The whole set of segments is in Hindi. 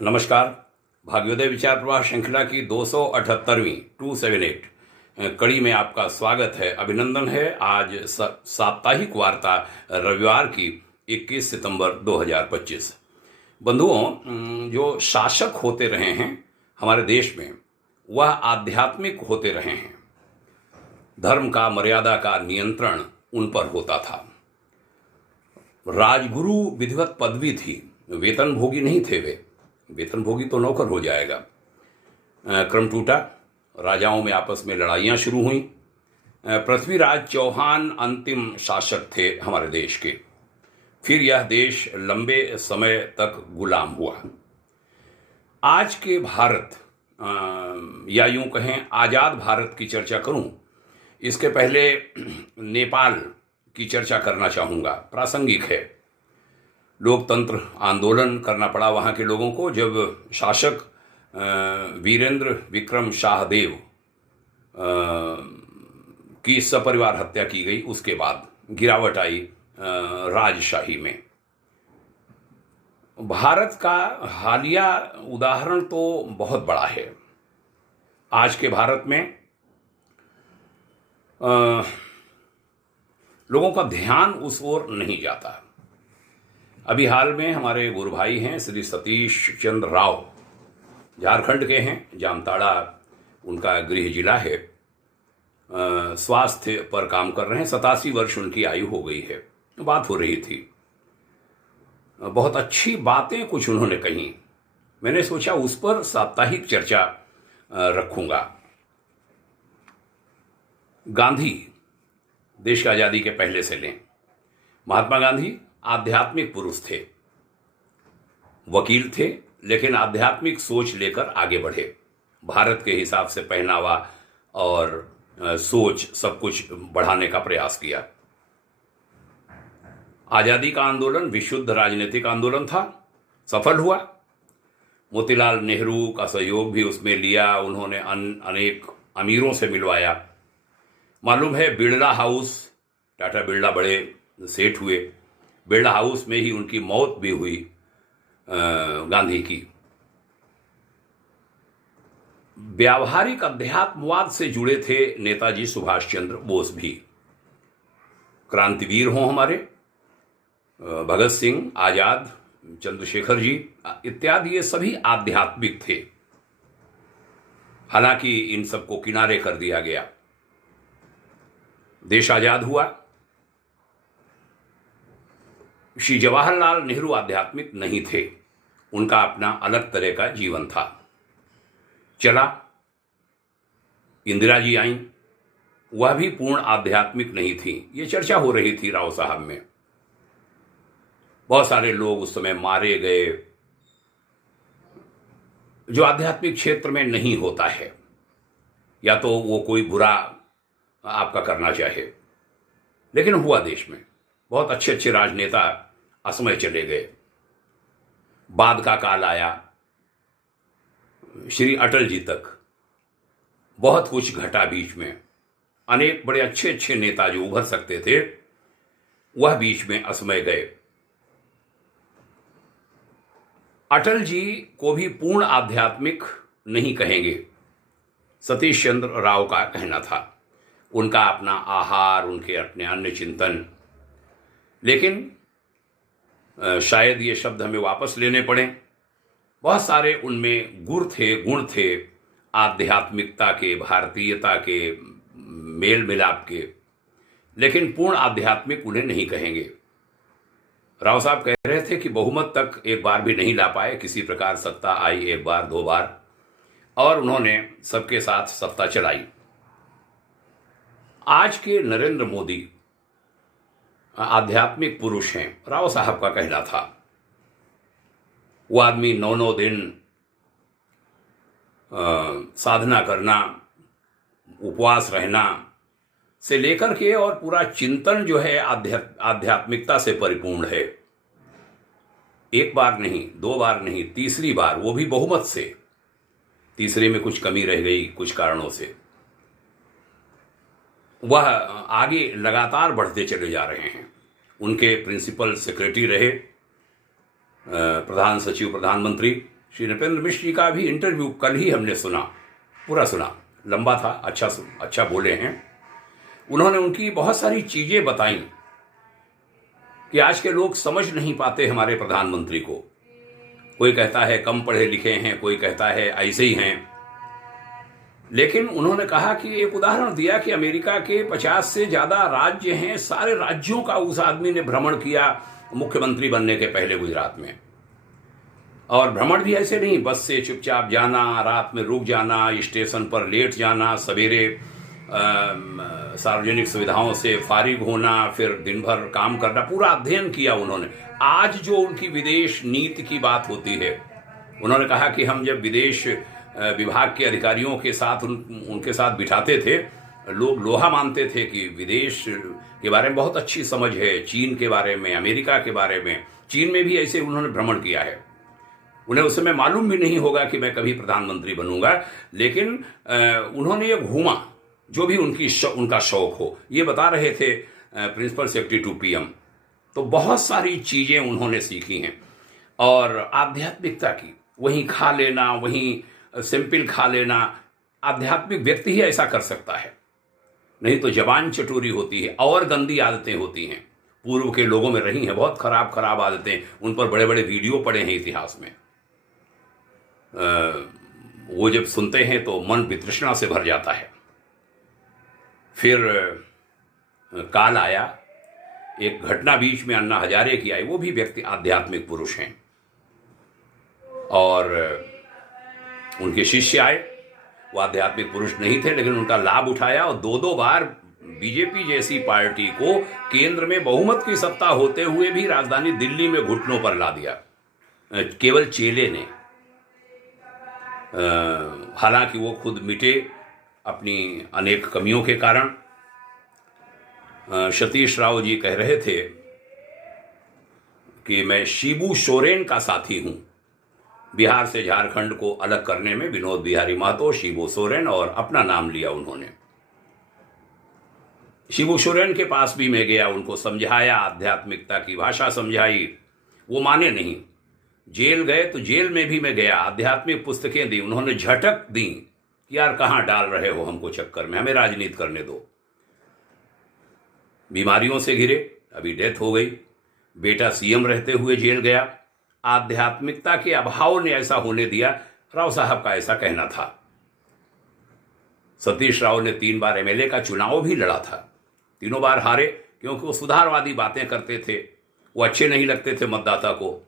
नमस्कार। भाग्योदय विचार प्रवाह श्रृंखला की 278वीं 278 कड़ी में आपका स्वागत है, अभिनंदन है। आज साप्ताहिक वार्ता रविवार की 21 सितंबर 2025। बंधुओं, जो शासक होते रहे हैं हमारे देश में वह आध्यात्मिक होते रहे हैं। धर्म का, मर्यादा का नियंत्रण उन पर होता था। राजगुरु विधिवत पदवी थी, वेतनभोगी नहीं थे वे। वेतनभोगी तो नौकर हो जाएगा। क्रम टूटा, राजाओं में आपस में लड़ाइयाँ शुरू हुई। पृथ्वीराज चौहान अंतिम शासक थे हमारे देश के। फिर यह देश लंबे समय तक गुलाम हुआ। आज के भारत या यूं कहें आज़ाद भारत की चर्चा करूं, इसके पहले नेपाल की चर्चा करना चाहूँगा। प्रासंगिक है। लोकतंत्र आंदोलन करना पड़ा वहाँ के लोगों को जब शासक वीरेंद्र विक्रम शाहदेव की सपरिवार हत्या की गई। उसके बाद गिरावट आई राजशाही में। भारत का हालिया उदाहरण तो बहुत बड़ा है। आज के भारत में लोगों का ध्यान उस ओर नहीं जाता। अभी हाल में हमारे गुरु भाई हैं श्री सतीश चंद्र राव, झारखंड के हैं, जामताड़ा उनका गृह जिला है। स्वास्थ्य पर काम कर रहे हैं। 87 वर्ष उनकी आयु हो गई है। बात हो रही थी, बहुत अच्छी बातें कुछ उन्होंने कही। मैंने सोचा उस पर साप्ताहिक चर्चा रखूंगा। गांधी देश की आज़ादी के पहले से लें, महात्मा गांधी आध्यात्मिक पुरुष थे, वकील थे, लेकिन आध्यात्मिक सोच लेकर आगे बढ़े। भारत के हिसाब से पहनावा और सोच सब कुछ बढ़ाने का प्रयास किया। आज़ादी का आंदोलन विशुद्ध राजनीतिक आंदोलन था, सफल हुआ। मोतीलाल नेहरू का सहयोग भी उसमें लिया। उन्होंने अनेक अमीरों से मिलवाया। मालूम है बिरला हाउस, टाटा बिरला बड़े सेठ हुए। बिरला हाउस में ही उनकी मौत भी हुई गांधी की। व्यावहारिक अध्यात्मवाद से जुड़े थे नेताजी सुभाष चंद्र बोस भी। क्रांतिवीर हों हमारे भगत सिंह, आजाद, चंद्रशेखर जी इत्यादि, ये सभी आध्यात्मिक थे। हालांकि इन सबको किनारे कर दिया गया। देश आजाद हुआ। श्री जवाहरलाल नेहरू आध्यात्मिक नहीं थे। उनका अपना अलग तरह का जीवन था, चला। इंदिरा जी आई, वह भी पूर्ण आध्यात्मिक नहीं थी। ये चर्चा हो रही थी राव साहब में। बहुत सारे लोग उस समय मारे गए, जो आध्यात्मिक क्षेत्र में नहीं होता है, या तो वो कोई बुरा आपका करना चाहे। लेकिन हुआ देश में। बहुत अच्छे अच्छे राजनेता असमय चले गए। बाद का काल आया, श्री अटल जी तक बहुत कुछ घटा बीच में। अनेक बड़े अच्छे अच्छे नेता जो उभर सकते थे वह बीच में असमय गए। अटल जी को भी पूर्ण आध्यात्मिक नहीं कहेंगे, सतीश चंद्र राव का कहना था। उनका अपना आहार, उनके अपने अन्य चिंतन। लेकिन शायद ये शब्द हमें वापस लेने पड़े। बहुत सारे उनमें गुण थे आध्यात्मिकता के, भारतीयता के, मेल मिलाप के। लेकिन पूर्ण आध्यात्मिक उन्हें नहीं कहेंगे। राव साहब कह रहे थे कि बहुमत तक एक बार भी नहीं ला पाए। किसी प्रकार सत्ता आई, एक बार दो बार, और उन्होंने सबके साथ सत्ता चलाई। आज के नरेंद्र मोदी आध्यात्मिक पुरुष हैं, राव साहब का कहना था। वो आदमी 9 दिन साधना करना, उपवास रहना से लेकर के, और पूरा चिंतन जो है आध्यात्मिकता से परिपूर्ण है। एक बार नहीं, दो बार नहीं, तीसरी बार, वो भी बहुमत से। तीसरे में कुछ कमी रह गई कुछ कारणों से। वह आगे लगातार बढ़ते चले जा रहे हैं। उनके प्रिंसिपल सेक्रेटरी रहे प्रधान सचिव प्रधानमंत्री श्री नृपेंद्र मिश्र जी का भी इंटरव्यू कल ही हमने सुना, पूरा सुना, लंबा था, अच्छा बोले हैं। उन्होंने उनकी बहुत सारी चीजें बताई कि आज के लोग समझ नहीं पाते हमारे प्रधानमंत्री को। कोई कहता है कम पढ़े लिखे हैं, कोई कहता है ऐसे ही हैं। लेकिन उन्होंने कहा कि एक उदाहरण दिया कि अमेरिका के 50 से ज्यादा राज्य हैं, सारे राज्यों का उस आदमी ने भ्रमण किया मुख्यमंत्री बनने के पहले गुजरात में। और भ्रमण भी ऐसे नहीं, बस से चुपचाप जाना, रात में रुक जाना, स्टेशन पर लेट जाना, सवेरे सार्वजनिक सुविधाओं से फारिग होना, फिर दिन भर काम करना, पूरा अध्ययन किया उन्होंने। आज जो उनकी विदेश नीति की बात होती है, उन्होंने कहा कि हम जब विदेश विभाग के अधिकारियों के साथ उनके साथ बिठाते थे, लोग लोहा मानते थे कि विदेश के बारे में बहुत अच्छी समझ है, चीन के बारे में, अमेरिका के बारे में। चीन में भी ऐसे उन्होंने भ्रमण किया है। उन्हें उस समय मालूम भी नहीं होगा कि मैं कभी प्रधानमंत्री बनूंगा, लेकिन उन्होंने ये घूमा, जो भी उनका शौक हो। ये बता रहे थे प्रिंसिपल सेक्रेटरी टू पीएम। तो बहुत सारी चीजें उन्होंने सीखी हैं। और आध्यात्मिकता की, वहीं खा लेना, वहीं सिंपल खा लेना, आध्यात्मिक व्यक्ति ही ऐसा कर सकता है, नहीं तो जबान चटोरी होती है और गंदी आदतें होती हैं। पूर्व के लोगों में रही हैं बहुत खराब खराब आदतें, उन पर बड़े बड़े वीडियो पड़े हैं इतिहास में। वो जब सुनते हैं तो मन वितृष्णा से भर जाता है। फिर काल आया, एक घटना बीच में अन्ना हजारे की आई। वो भी व्यक्ति आध्यात्मिक पुरुष हैं, और उनके शिष्य आए। वो आध्यात्मिक पुरुष नहीं थे, लेकिन उनका लाभ उठाया और दो बार बीजेपी जैसी पार्टी को केंद्र में बहुमत की सत्ता होते हुए भी राजधानी दिल्ली में घुटनों पर ला दिया, केवल चेले ने। हालांकि वो खुद मिटे अपनी अनेक कमियों के कारण। सतीश राव जी कह रहे थे कि मैं शिबू सोरेन का साथी हूं। बिहार से झारखंड को अलग करने में विनोद बिहारी महतो, शिबू सोरेन, और अपना नाम लिया उन्होंने। शिबू सोरेन के पास भी मैं गया, उनको समझाया, आध्यात्मिकता की भाषा समझाई, वो माने नहीं। जेल गए तो जेल में भी मैं गया, आध्यात्मिक पुस्तकें दी, उन्होंने झटक दी कि यार कहां डाल रहे हो हमको चक्कर में, हमें राजनीति करने दो। बीमारियों से घिरे, अभी डेथ हो गई। बेटा सीएम रहते हुए जेल गया। आध्यात्मिकता के अभाव ने ऐसा होने दिया। राव साहब का ऐसा कहना था। सतीश राव ने 3 बार एमएलए का चुनाव भी लड़ा था, तीनों बार हारे, क्योंकि वो सुधारवादी बातें करते थे, वो अच्छे नहीं लगते थे मतदाता को।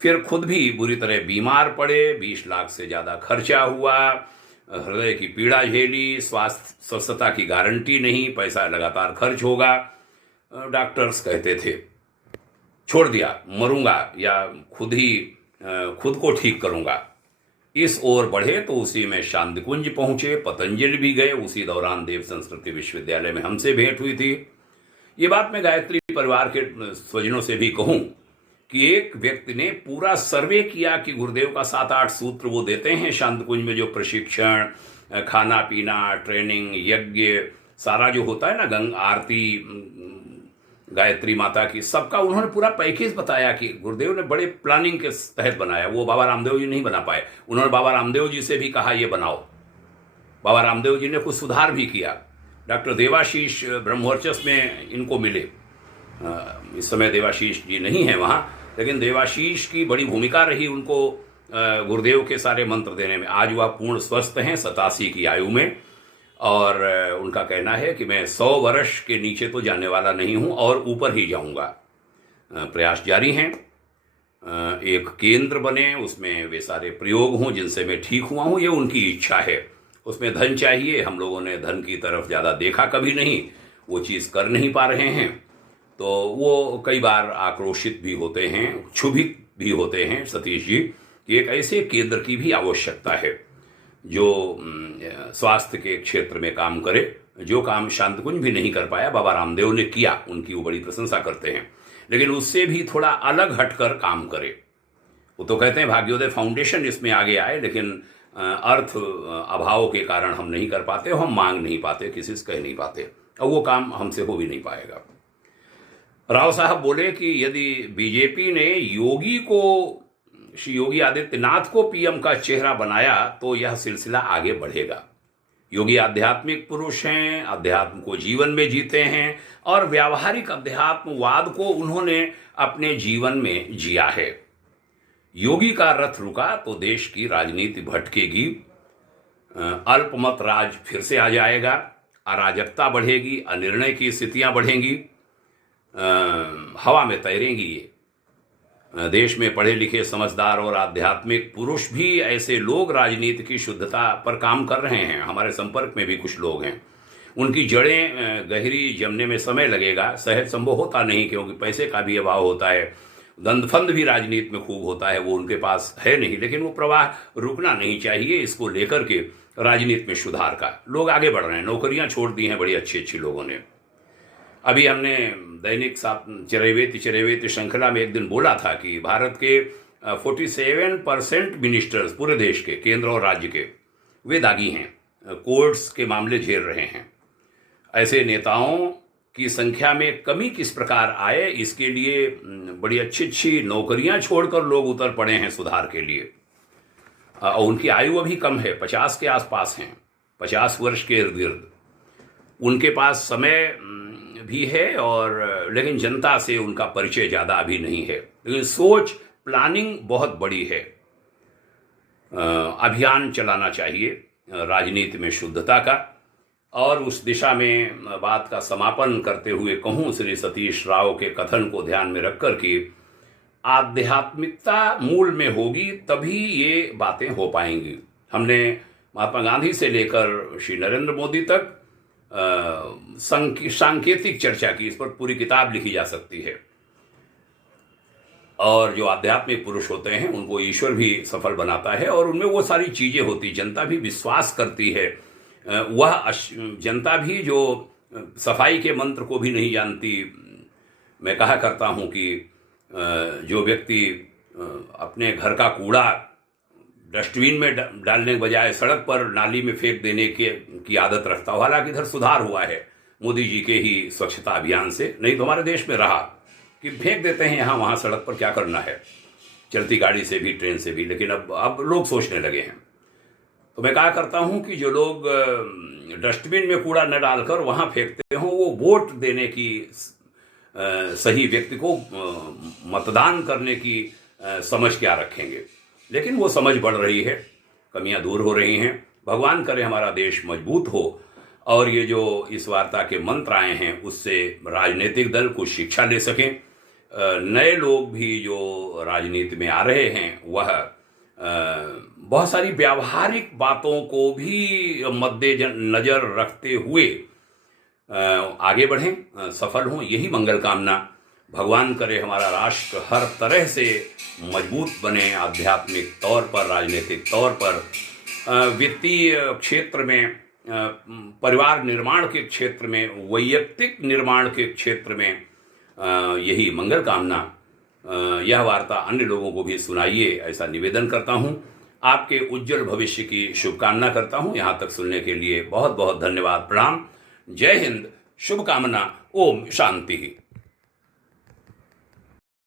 फिर खुद भी बुरी तरह बीमार पड़े, 20 लाख से ज्यादा खर्चा हुआ, हृदय की पीड़ा झेली, स्वस्थता की गारंटी नहीं, पैसा लगातार खर्च होगा। डॉक्टर्स कहते थे छोड़ दिया, मरूंगा या खुद को ठीक करूंगा। इस ओर बढ़े तो उसी में शांतिकुंज पहुंचे, पतंजलि भी गए। उसी दौरान देव संस्कृति विश्वविद्यालय में हमसे भेंट हुई थी। ये बात मैं गायत्री परिवार के स्वजनों से भी कहूं कि एक व्यक्ति ने पूरा सर्वे किया कि गुरुदेव का 7-8 सूत्र वो देते हैं शांतिकुंज में, जो प्रशिक्षण, खाना पीना, ट्रेनिंग, यज्ञ, सारा जो होता है ना, गंगा आरती, गायत्री माता की, सबका उन्होंने पूरा पैकेज बताया कि गुरुदेव ने बड़े प्लानिंग के तहत बनाया। वो बाबा रामदेव जी नहीं बना पाए, उन्होंने बाबा रामदेव जी से भी कहा ये बनाओ। बाबा रामदेव जी ने कुछ सुधार भी किया। डॉक्टर देवाशीष ब्रह्मवर्चस्व में इनको मिले। इस समय देवाशीष जी नहीं है वहाँ, लेकिन देवाशीष की बड़ी भूमिका रही उनको गुरुदेव के सारे मंत्र देने में। आज वह पूर्ण स्वस्थ हैं, 87 की आयु में, और उनका कहना है कि मैं 100 वर्ष के नीचे तो जाने वाला नहीं हूं और ऊपर ही जाऊंगा। प्रयास जारी हैं, एक केंद्र बने, उसमें वे सारे प्रयोग हों जिनसे मैं ठीक हुआ हूं, ये उनकी इच्छा है। उसमें धन चाहिए, हम लोगों ने धन की तरफ ज़्यादा देखा कभी नहीं, वो चीज़ कर नहीं पा रहे हैं, तो वो कई बार आक्रोशित भी होते हैं, क्षुभित भी होते हैं सतीश जी कि एक ऐसे केंद्र की भी आवश्यकता है जो स्वास्थ्य के क्षेत्र में काम करे, जो काम शांतिकुंज भी नहीं कर पाया बाबा रामदेव ने किया, उनकी वो बड़ी प्रशंसा करते हैं, लेकिन उससे भी थोड़ा अलग हटकर काम करे। वो तो कहते हैं भाग्योदय फाउंडेशन इसमें आगे आए, लेकिन अर्थ अभाव के कारण हम नहीं कर पाते, हम मांग नहीं पाते, किसी से कह नहीं पाते, और वो काम हमसे हो भी नहीं पाएगा। राव साहब बोले कि यदि बीजेपी ने योगी को श्री योगी आदित्यनाथ को पीएम का चेहरा बनाया तो यह सिलसिला आगे बढ़ेगा। योगी आध्यात्मिक पुरुष हैं, अध्यात्म को जीवन में जीते हैं और व्यावहारिक अध्यात्मवाद को उन्होंने अपने जीवन में जिया है। योगी का रथ रुका तो देश की राजनीति भटकेगी, अल्पमत राज फिर से आ जाएगा, अराजकता बढ़ेगी, अनिर्णय की स्थितियां बढ़ेंगी, हवा में तैरेंगी ये। देश में पढ़े लिखे समझदार और आध्यात्मिक पुरुष भी ऐसे लोग राजनीति की शुद्धता पर काम कर रहे हैं। हमारे संपर्क में भी कुछ लोग हैं। उनकी जड़ें गहरी जमने में समय लगेगा, सहज संभव होता नहीं, क्योंकि पैसे का भी अभाव होता है, दंडफंद भी राजनीति में खूब होता है, वो उनके पास है नहीं। लेकिन वो प्रवाह रुकना नहीं चाहिए। इसको लेकर के राजनीति में सुधार का लोग आगे बढ़ रहे हैं। नौकरियां छोड़ दी हैं बड़ी अच्छी अच्छी लोगों ने। अभी हमने दैनिक चरैवेति श्रृंखला में एक दिन बोला था कि भारत के 47% मिनिस्टर्स पूरे देश के, केंद्र और राज्य के, वे दागी हैं, कोर्ट्स के मामले झेल रहे हैं। ऐसे नेताओं की संख्या में कमी किस प्रकार आए, इसके लिए बड़ी अच्छी अच्छी नौकरियां छोड़कर लोग उतर पड़े हैं सुधार के लिए। और उनकी आयु अभी कम है, 50 के आसपास हैं, 50 वर्ष के इर्द गिर्द। उनके पास समय भी है और लेकिन जनता से उनका परिचय ज़्यादा अभी नहीं है। लेकिन सोच, प्लानिंग बहुत बड़ी है। अभियान चलाना चाहिए राजनीति में शुद्धता का। और उस दिशा में बात का समापन करते हुए कहूँ, श्री सतीश राव के कथन को ध्यान में रखकर कि आध्यात्मिकता मूल में होगी तभी ये बातें हो पाएंगी। हमने महात्मा गांधी से लेकर श्री नरेंद्र मोदी तक सांकेतिक चर्चा की, इस पर पूरी किताब लिखी जा सकती है। और जो आध्यात्मिक पुरुष होते हैं उनको ईश्वर भी सफल बनाता है और उनमें वो सारी चीजें होती, जनता भी विश्वास करती है। वह जनता भी जो सफाई के मंत्र को भी नहीं जानती। मैं कहा करता हूं कि जो व्यक्ति अपने घर का कूड़ा डस्टबिन में डालने के बजाय सड़क पर नाली में फेंक देने की आदत रखता हो, हालांकि इधर सुधार हुआ है मोदी जी के ही स्वच्छता अभियान से, नहीं तो हमारे देश में रहा कि फेंक देते हैं यहाँ वहाँ सड़क पर, क्या करना है, चलती गाड़ी से भी, ट्रेन से भी। लेकिन अब लोग सोचने लगे हैं। तो मैं कहा करता हूँ कि जो लोग डस्टबिन में कूड़ा न डालकर वहाँ फेंकते हों, वो वोट देने की, सही व्यक्ति को मतदान करने की समझ क्या रखेंगे। लेकिन वो समझ बढ़ रही है, कमियां दूर हो रही हैं। भगवान करे हमारा देश मजबूत हो और ये जो इस वार्ता के मंत्र आए हैं उससे राजनीतिक दल कुछ शिक्षा ले सकें। नए लोग भी जो राजनीति में आ रहे हैं वह बहुत सारी व्यावहारिक बातों को भी मद्देनजर रखते हुए आगे बढ़ें, सफल हों, यही मंगल कामना। भगवान करे हमारा राष्ट्र हर तरह से मजबूत बने, आध्यात्मिक तौर पर, राजनीतिक तौर पर, वित्तीय क्षेत्र में, परिवार निर्माण के क्षेत्र में, वैयक्तिक निर्माण के क्षेत्र में, यही मंगल कामना। यह वार्ता अन्य लोगों को भी सुनाइए, ऐसा निवेदन करता हूं। आपके उज्जवल भविष्य की शुभकामना करता हूं। यहां तक सुनने के लिए बहुत बहुत धन्यवाद। प्रणाम। जय हिंद। शुभकामना। ओम शांति।